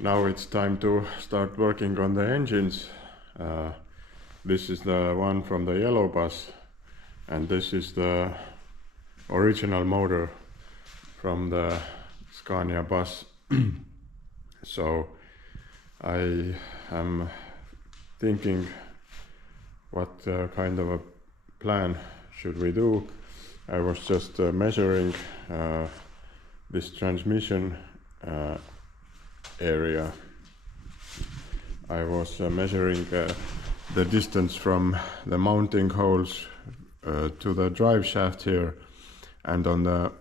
Now it's time to start working on the engines. This is the one from the yellow bus, and this is the original motor from the Scania bus. So I am thinking what kind of a plan should we do. I was just measuring this transmission area. I was measuring the distance from the mounting holes to the drive shaft here, and on the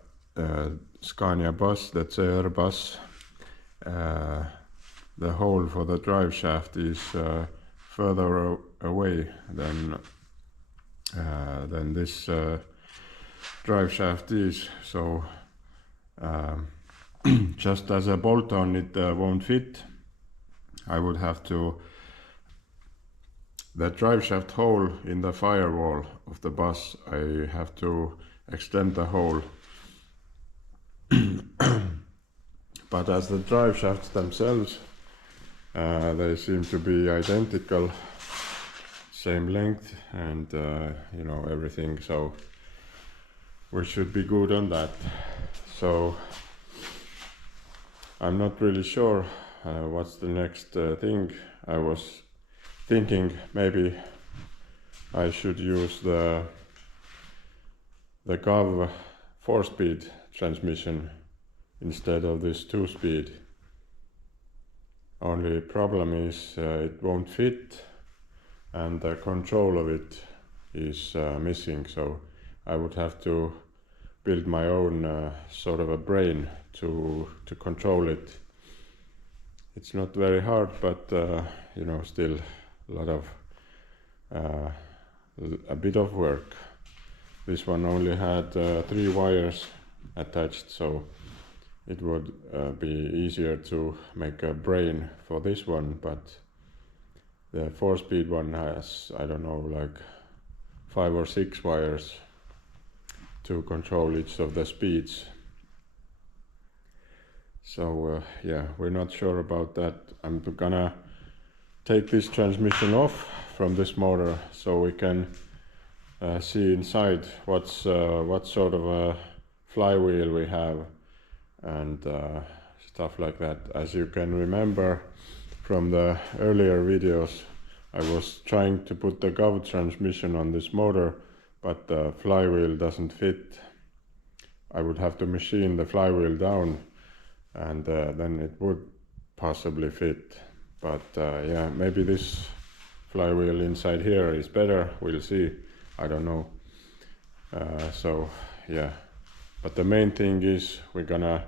Scania bus, the CR bus, the hole for the drive shaft is further away than this drive shaft is, so just as a bolt-on it won't fit. I would have to, the drive shaft hole in the firewall of the bus, I have to extend the hole. But as the drive shafts themselves, they seem to be identical, same length and you know, everything, so we should be good on that. So I'm not really sure what's the next thing. I was thinking maybe I should use the GAV 4-speed transmission instead of this 2-speed. Only problem is it won't fit and the control of it is missing, so I would have to build my own sort of a brain to control it. It's not very hard, but you know, still a lot of a bit of work. This one only had 3 wires attached, so it would be easier to make a brain for this one, but the 4-speed one has, I don't know, like 5 or 6 wires to control each of the speeds. So yeah, we're not sure about that. I'm gonna take this transmission off from this motor so we can see inside what sort of a flywheel we have and stuff like that. As you can remember from the earlier videos, I was trying to put the GAV transmission on this motor, but the flywheel doesn't fit. I would have to machine the flywheel down and then it would possibly fit. But yeah, maybe this flywheel inside here is better, we'll see, I don't know. So yeah, but the main thing is we're gonna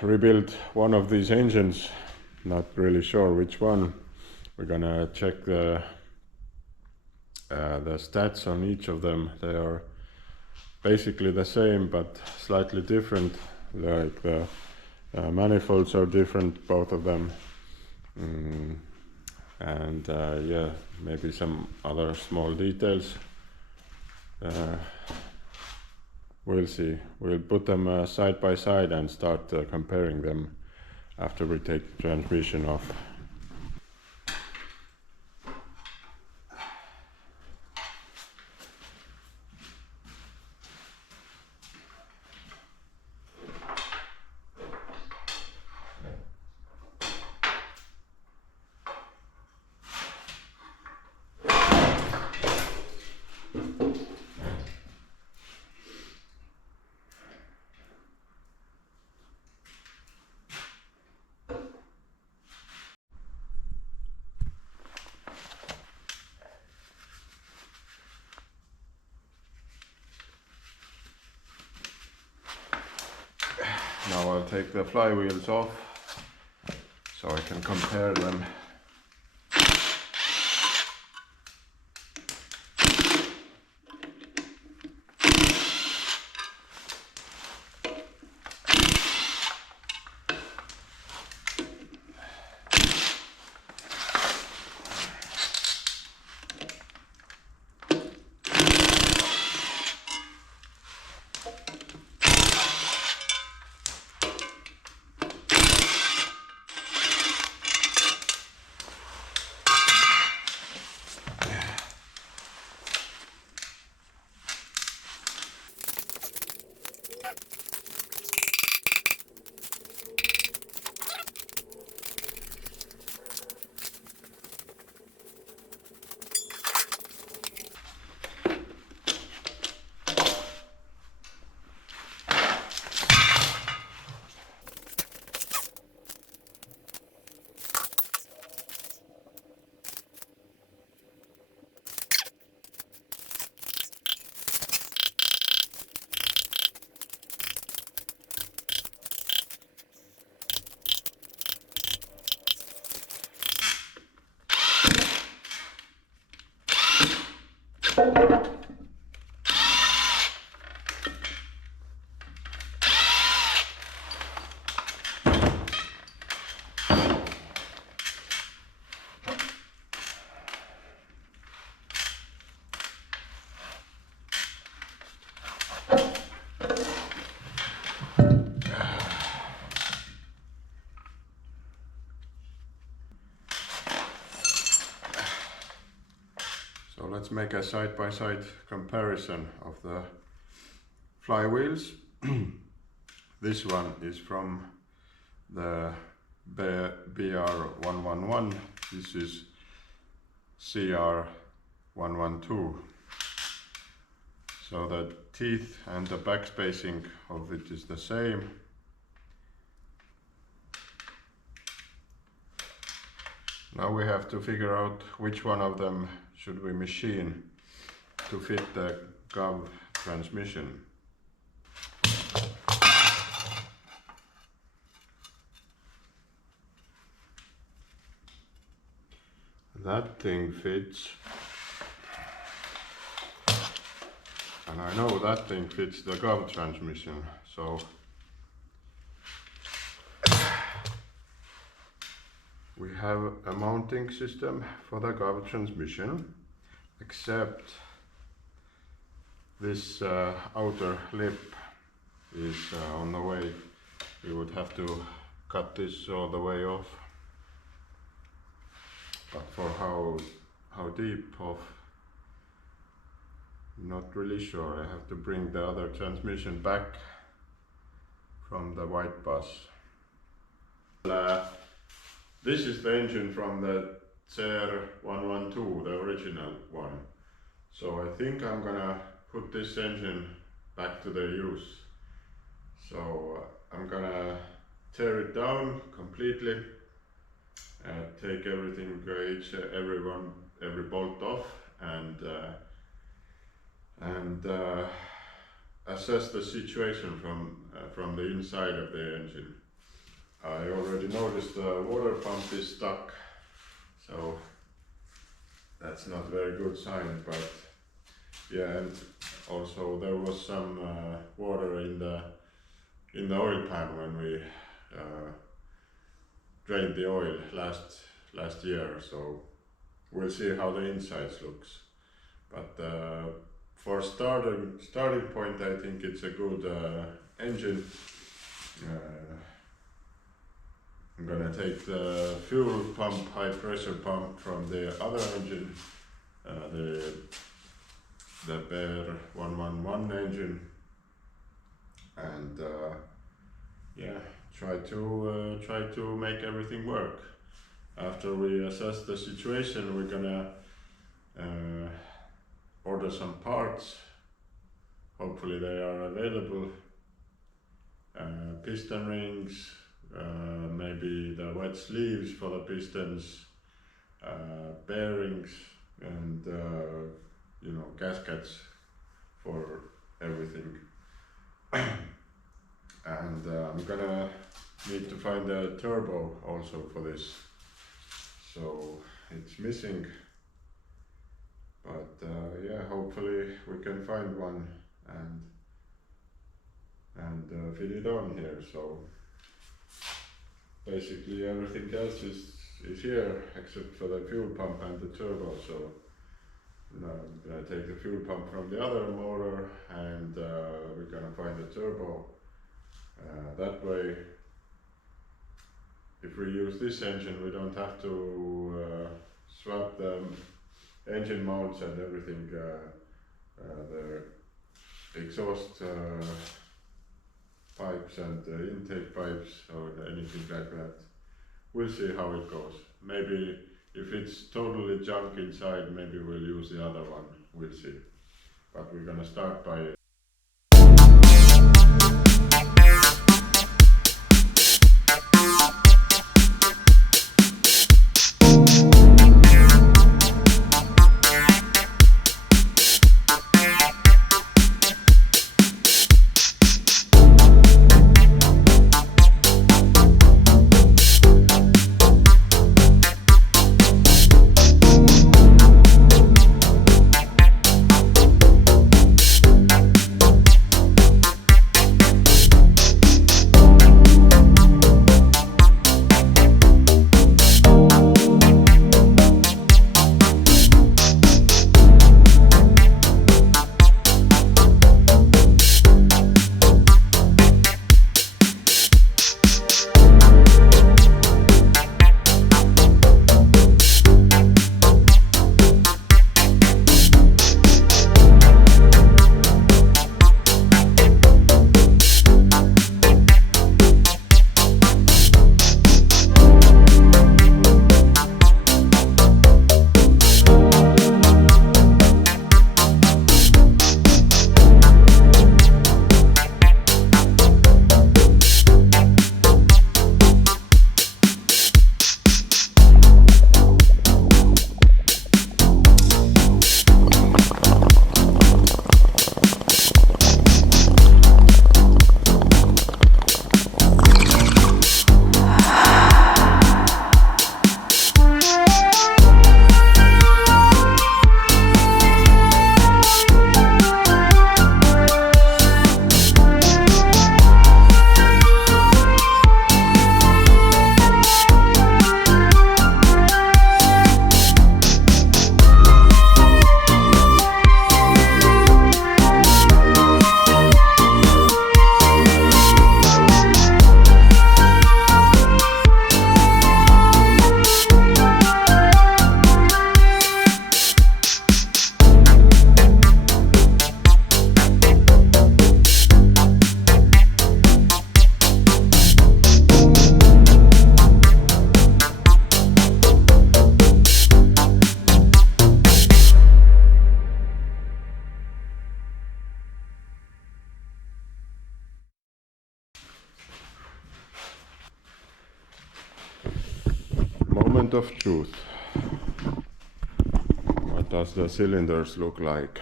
rebuild one of these engines, not really sure which one. We're gonna check the stats on each of them. They are basically the same but slightly different, like the manifolds are different, both of them, and yeah, maybe some other small details. We'll see. We'll put them side by side and start comparing them after we take the transmission off. Now I'll take the flywheels off so I can compare them. let's make a side-by-side comparison of the flywheels. This one is from the BR111. This is cr112. So the teeth and the backspacing of it is the same. Now we have to figure out which one of them should we machine to fit the GAV transmission. That thing fits, and I know that thing fits the GAV transmission, so we have a mounting system for the GAV transmission, except this outer lip is on the way. We would have to cut this all the way off. But for how deep off, not really sure. I have to bring the other transmission back from the white bus. This is the engine from the cr112, the original one. So I think I'm gonna put this engine back to the use. So I'm gonna tear it down completely, take everything, every bolt off, and assess the situation from the inside of the engine. I already noticed the water pump is stuck, so that's not very good sign. But yeah, and also there was some water in the oil pan when we drained the oil last year, so we'll see how the insides looks. But for starting point, I think it's a good engine. I'm gonna take the fuel pump, high pressure pump from the other engine, the BR111 engine, and yeah, try to make everything work. After we assess the situation, we're gonna order some parts. Hopefully they are available. Piston rings, maybe the wet sleeves for the pistons, bearings, and you know, gaskets for everything. And I'm gonna need to find a turbo also for this, so it's missing, but yeah, hopefully we can find one and fit it on here. So basically everything else is here except for the fuel pump and the turbo. So now I'm gonna take the fuel pump from the other motor, and we're gonna find the turbo. That way, if we use this engine, we don't have to swap the engine mounts and everything, the exhaust pipes and intake pipes or anything like that. We'll see how it goes. Maybe if it's totally junk inside, maybe we'll use the other one. We'll see. But we're gonna start by moment of truth. What does the cylinders look like?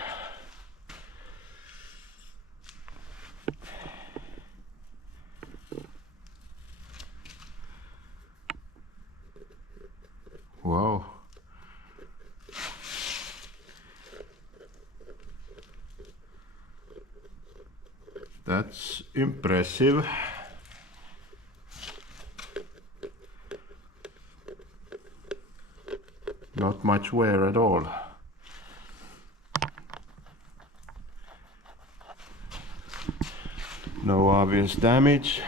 Wow. That's impressive. Not much wear at all. No obvious damage.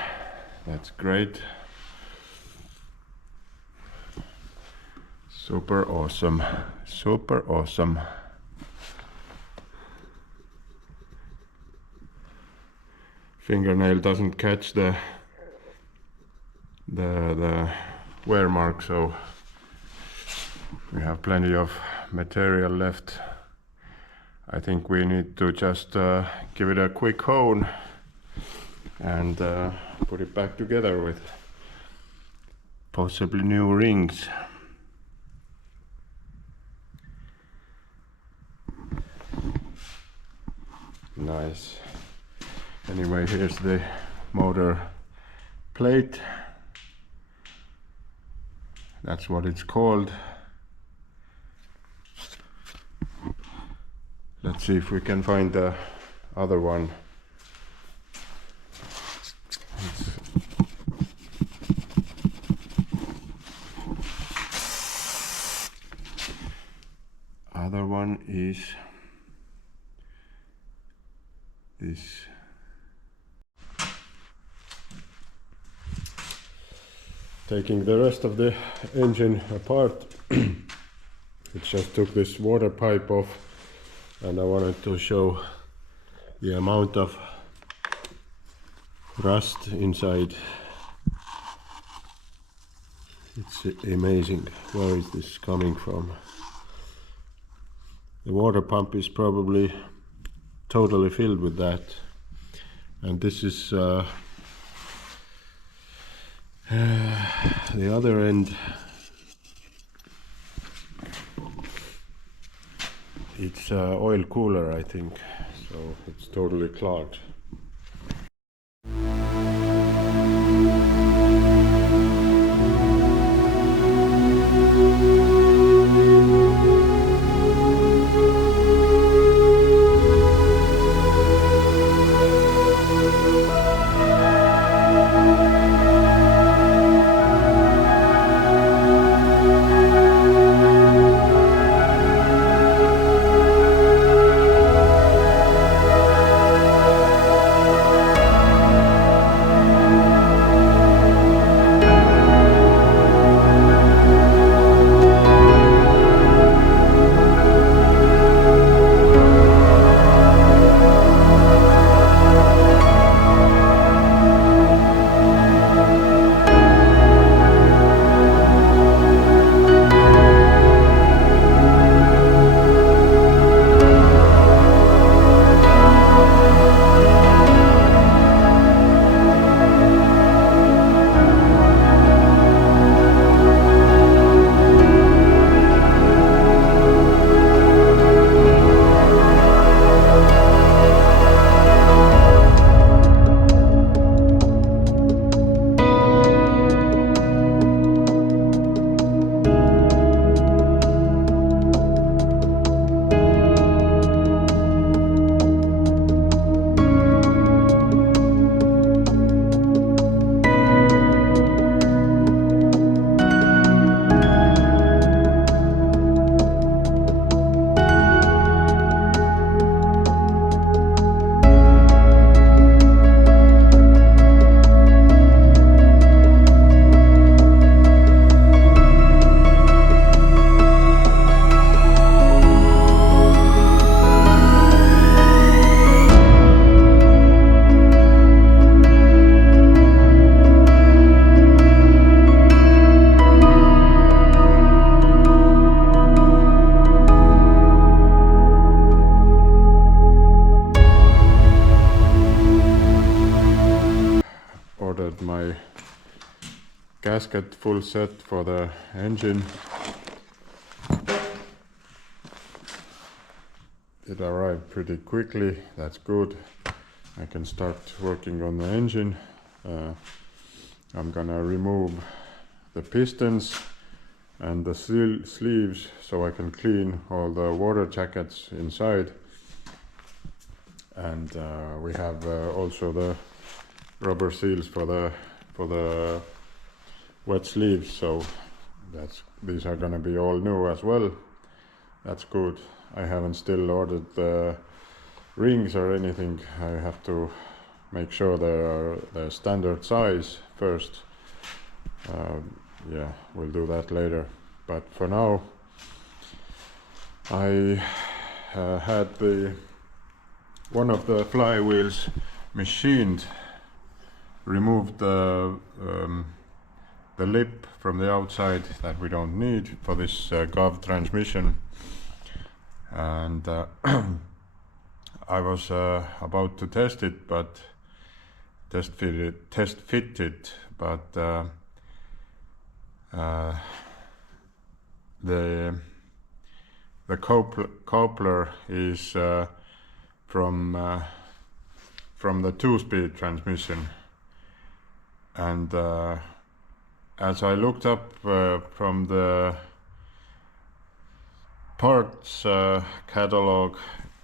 That's great. Super awesome. Super awesome. Fingernail doesn't catch the wear mark, so we have plenty of material left. I think we need to just give it a quick hone and put it back together with possibly new rings. Nice. Anyway, here's the motor plate. That's what it's called. Let's see if we can find the other one. Other one is this. Taking the rest of the engine apart, it just took this water pipe off, and I wanted to show the amount of rust inside. It's amazing. Where is this coming from? The water pump is probably totally filled with that, and this is the other end. It's oil cooler, I think, so it's totally clogged. gasket full set for the engine. It arrived pretty quickly, that's good. I can start working on the engine. I'm gonna remove the pistons and the sleeves so I can clean all the water jackets inside. And we have also the rubber seals for the wet sleeves, so these are gonna be all new as well. That's good. I haven't still ordered the rings or anything. I have to make sure they are the standard size first. Yeah, we'll do that later. But for now, I had one of the flywheels machined, removed the lip from the outside that we don't need for this GOV transmission. And I was about to test it, but test fit it, but the coupler is from the 2-speed transmission, and as I looked up from the parts catalog,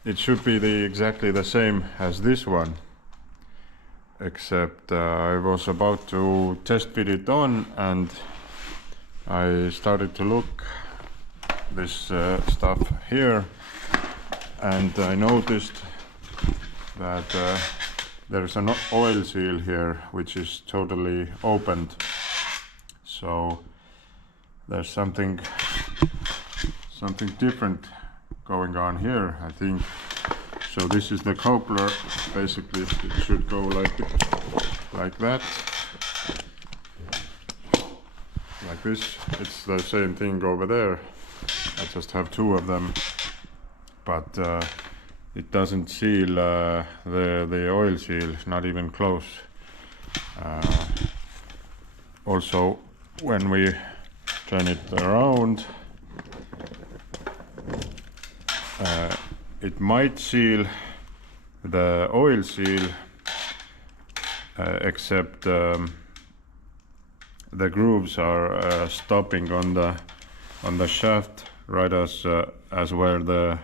it should be exactly the same as this one, except I was about to test fit it on, and I started to look this stuff here, and I noticed that there's an oil seal here which is totally opened, so there's something different going on here, I think. So this is the coupler. Basically it should go like that, like this. It's the same thing over there. I just have two of them, but it doesn't seal the oil seal, not even close. Also, when we turn it around, it might seal the oil seal, except the grooves are stopping on the shaft right as where the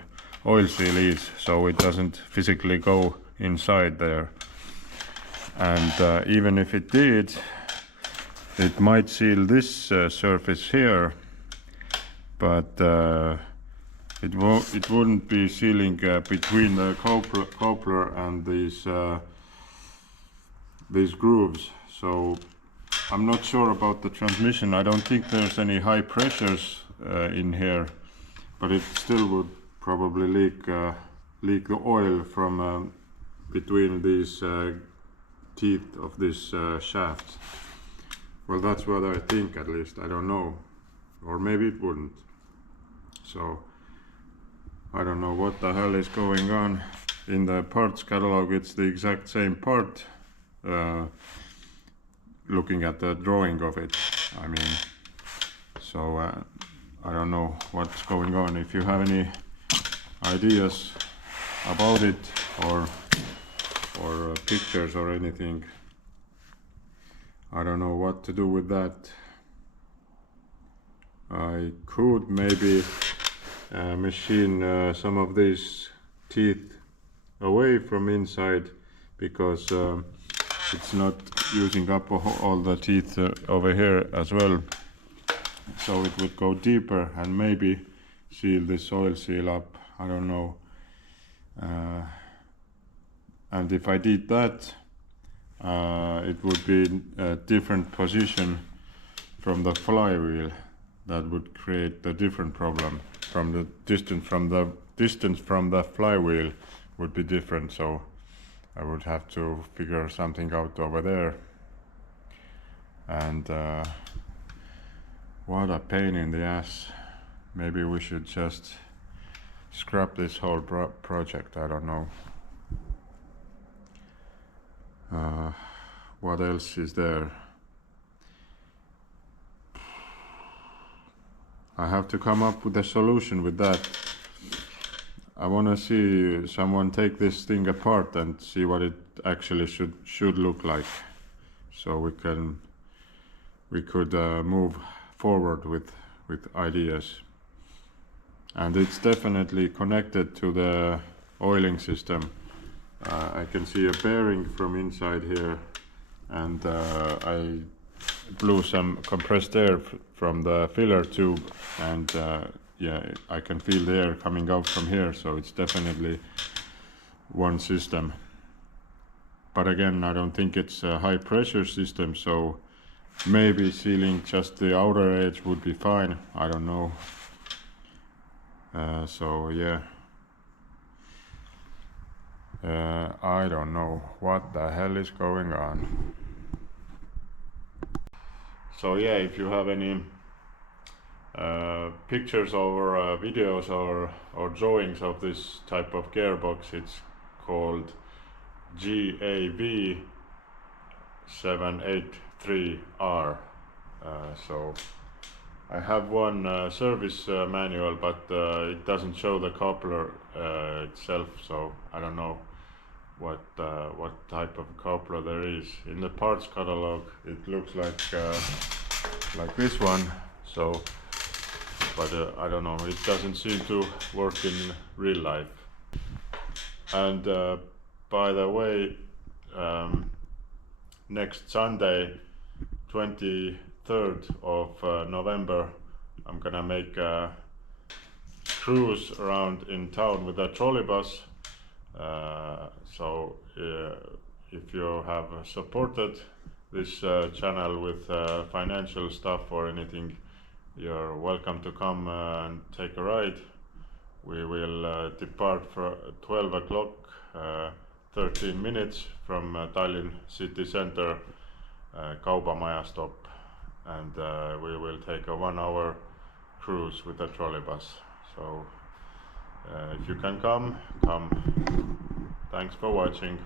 oil seal is, so it doesn't physically go inside there. And even if it did, it might seal this surface here, but it wouldn't be sealing between the coupler and these grooves. So I'm not sure about the transmission. I don't think there's any high pressures in here, but it still would probably leak the oil from between these teeth of this shaft. Well, that's what I think, at least. I don't know, or maybe it wouldn't. So I don't know what the hell is going on. In the parts catalog it's the exact same part, looking at the drawing of it, I mean. So I don't know what's going on. If you have any ideas about it, or pictures or anything, I don't know what to do with that. I could maybe machine some of these teeth away from inside, because it's not using up all the teeth over here as well, so it would go deeper and maybe seal this oil seal up. I don't know. And if I did that, it would be in a different position from the flywheel. That would create a different problem. From the distance from the flywheel would be different, so I would have to figure something out over there. And what a pain in the ass. Maybe we should just scrap this whole project. I don't know. What else is there? I have to come up with a solution with that. I want to see someone take this thing apart and see what it actually should look like, so we could move forward with ideas. And it's definitely connected to the oiling system. I can see a bearing from inside here, and I blew some compressed air from the filler tube, and yeah, I can feel the air coming out from here, so it's definitely one system. But again, I don't think it's a high pressure system, so maybe sealing just the outer edge would be fine. I don't know. So yeah, I don't know what the hell is going on. So yeah, if you have any pictures or videos or drawings of this type of gearbox, it's called GAV783R. So I have one service manual, but it doesn't show the coupler itself, so I don't know what type of coupler there is. In the parts catalog it looks like this one, so but I don't know, it doesn't seem to work in real life. And by the way, next Sunday, 23rd of November, I'm gonna make a cruise around in town with a trolley bus. So if you have supported this channel with financial stuff or anything, you're welcome to come and take a ride. We will depart for 12 o'clock, 13 minutes from Tallinn city center, Kaubamaja stop, and we will take a 1 hour cruise with a trolley bus. So if you can come. Thanks for watching.